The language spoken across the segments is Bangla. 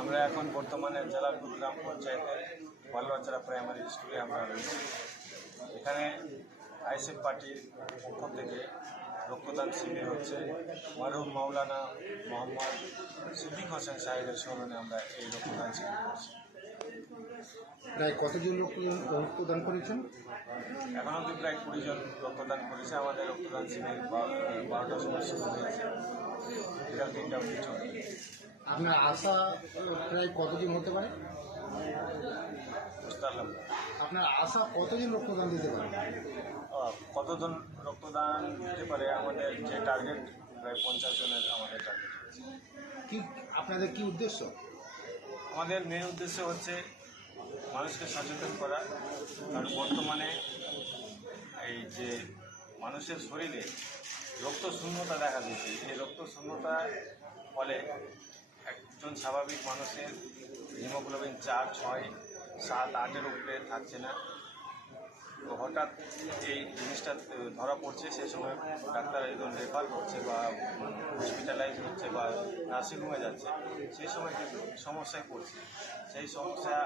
আমরা এখন বর্তমানে জালালপুর গ্রাম পঞ্চায়েতের বালুয়াচড়া প্রাইমারি স্কুলে আমরা রয়েছি। এখানে আইএসএফ পার্টির পক্ষ থেকে রক্তদান শিবির হচ্ছে। মরহুম মাওলানা মোহাম্মদ সিদ্দিক হোসেন সাহেবের স্মরণে আমরা এই রক্তদান শিবির করছি। প্রায় কতজন রক্তদান করেছেন? এখন অবধি প্রায় 20 জন রক্তদান করেছে। আমাদের রক্তদান শিবির 12টার সময় শুরু হয়েছে, বিকাল 3টা অবধি চলবে। আপনার আশা প্রায় কতজন হতে পারে? বুঝতে পারলাম না। আপনার আশা কতজন রক্তদান দিতে পারে? কতজন রক্তদান দিতে পারে আমাদের যে টার্গেট, প্রায় 50 জনের আমাদের টার্গেট রয়েছে। কি আপনাদের কি উদ্দেশ্য? আমাদের মেন উদ্দেশ্য হচ্ছে মানুষকে সচেতন করা। কারণ বর্তমানে এই যে মানুষের শরীরে রক্ত শূন্যতা দেখা দিচ্ছে, এই রক্ত শূন্যতার ফলে একজন স্বাভাবিক মানুষের হিমোগ্লোবিন 4, 6, 7, 8-এর উপরে থাকছে না। তো হঠাৎ এই জিনিসটা ধরা পড়ছে, সেই সময় ডাক্তার একজন রেফার করছে বা হসপিটালাইজ হচ্ছে বা নার্সিংহোমে যাচ্ছে, সেই সময় কিন্তু সমস্যায় পড়ছে। সেই সমস্যা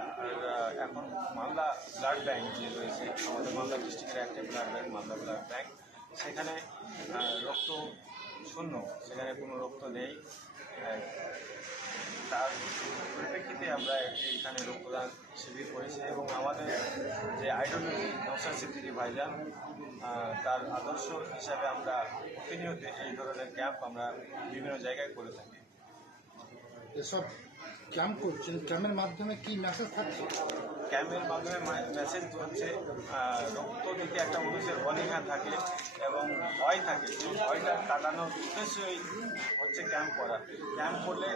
এখন মালদা ব্লাড ব্যাঙ্ক যে রয়েছে, আমাদের মালদা ডিস্ট্রিক্টের একটা blood bank, Malda blood bank, সেখানে রক্ত শূন্য, সেখানে কোনো রক্ত নেই। তার পরিপ্রেক্ষিতে আমরা এইখানে রক্তদান শিবির করেছি এবং আমাদের যে আইডোলজি নওশাদ সিদ্দিকী ভাইজান, তার আদর্শ হিসাবে আমরা প্রতিনিয়ত এই ধরনের ক্যাম্প আমরা বিভিন্ন জায়গায় করে থাকি। এসব ক্যাম্প করছেন, ক্যাম্পের মাধ্যমে কি মেসেজ থাকছে? ক্যাম্পের মাধ্যমে মেসেজ হচ্ছে রক্ত দিতে একটা মানুষের অনীহা থাকে এবং ভয় থাকে, সেই ভয়টা কাটানোর উদ্দেশ্যই হচ্ছে ক্যাম্প করা। ক্যাম্প করলে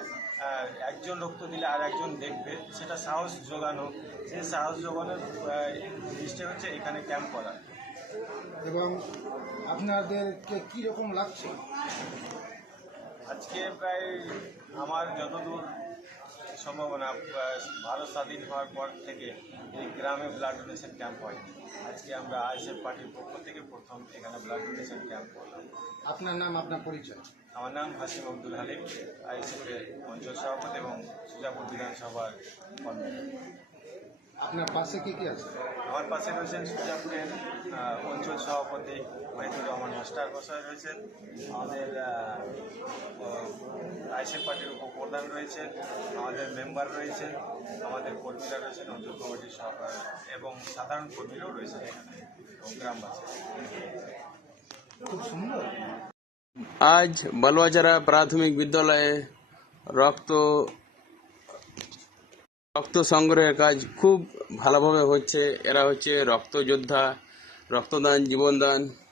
একজন রক্ত দিলে আর একজন দেখবে, সেটা সাহস যোগানো, সেই সাহস যোগানোর জিনিসটা হচ্ছে এখানে ক্যাম্প করা। এবং আপনাদেরকে কীরকম লাগছে? আজকে প্রায় আমার যতদূর সম্ভাবনা, ভারত স্বাধীন হওয়ার পর থেকে এই গ্রামে ব্লাড ডোনেশন ক্যাম্প হয়। আজকে আমরা আইএসএফ পার্টির পক্ষ থেকে প্রথম এখানে ব্লাড ডোনেশন ক্যাম্প করলাম। আপনার নাম, আপনার পরিচয়? আমার নাম হাসিম আব্দুল হালিম, আইএসএফের অঞ্চল সভাপতি এবং সুজাপুর বিধানসভার কর্মী। আপনার পাশে কে কে আছে? আমার পাশে রয়েছেন সুজাপুরের অঞ্চল সভাপতি মাহিদুর রহমান মাস্টার মশাই রয়েছেন, আমাদের আইএসএফ পার্টির উপপ্রধান রয়েছেন, আমাদের মেম্বার রয়েছেন, আমাদের কর্মীরা রয়েছেন, অঞ্চল কমিটির সহকারী এবং সাধারণ কর্মীরাও রয়েছেন এখানে এবং গ্রামবাসী। খুব সুন্দর। আজ বালুয়াচড়া প্রাথমিক বিদ্যালয়ে রক্ত সংগ্রহের কাজ খুব ভালোভাবে হচ্ছে। এরা হচ্ছে রক্তযোদ্ধা, রক্তদান জীবনদান।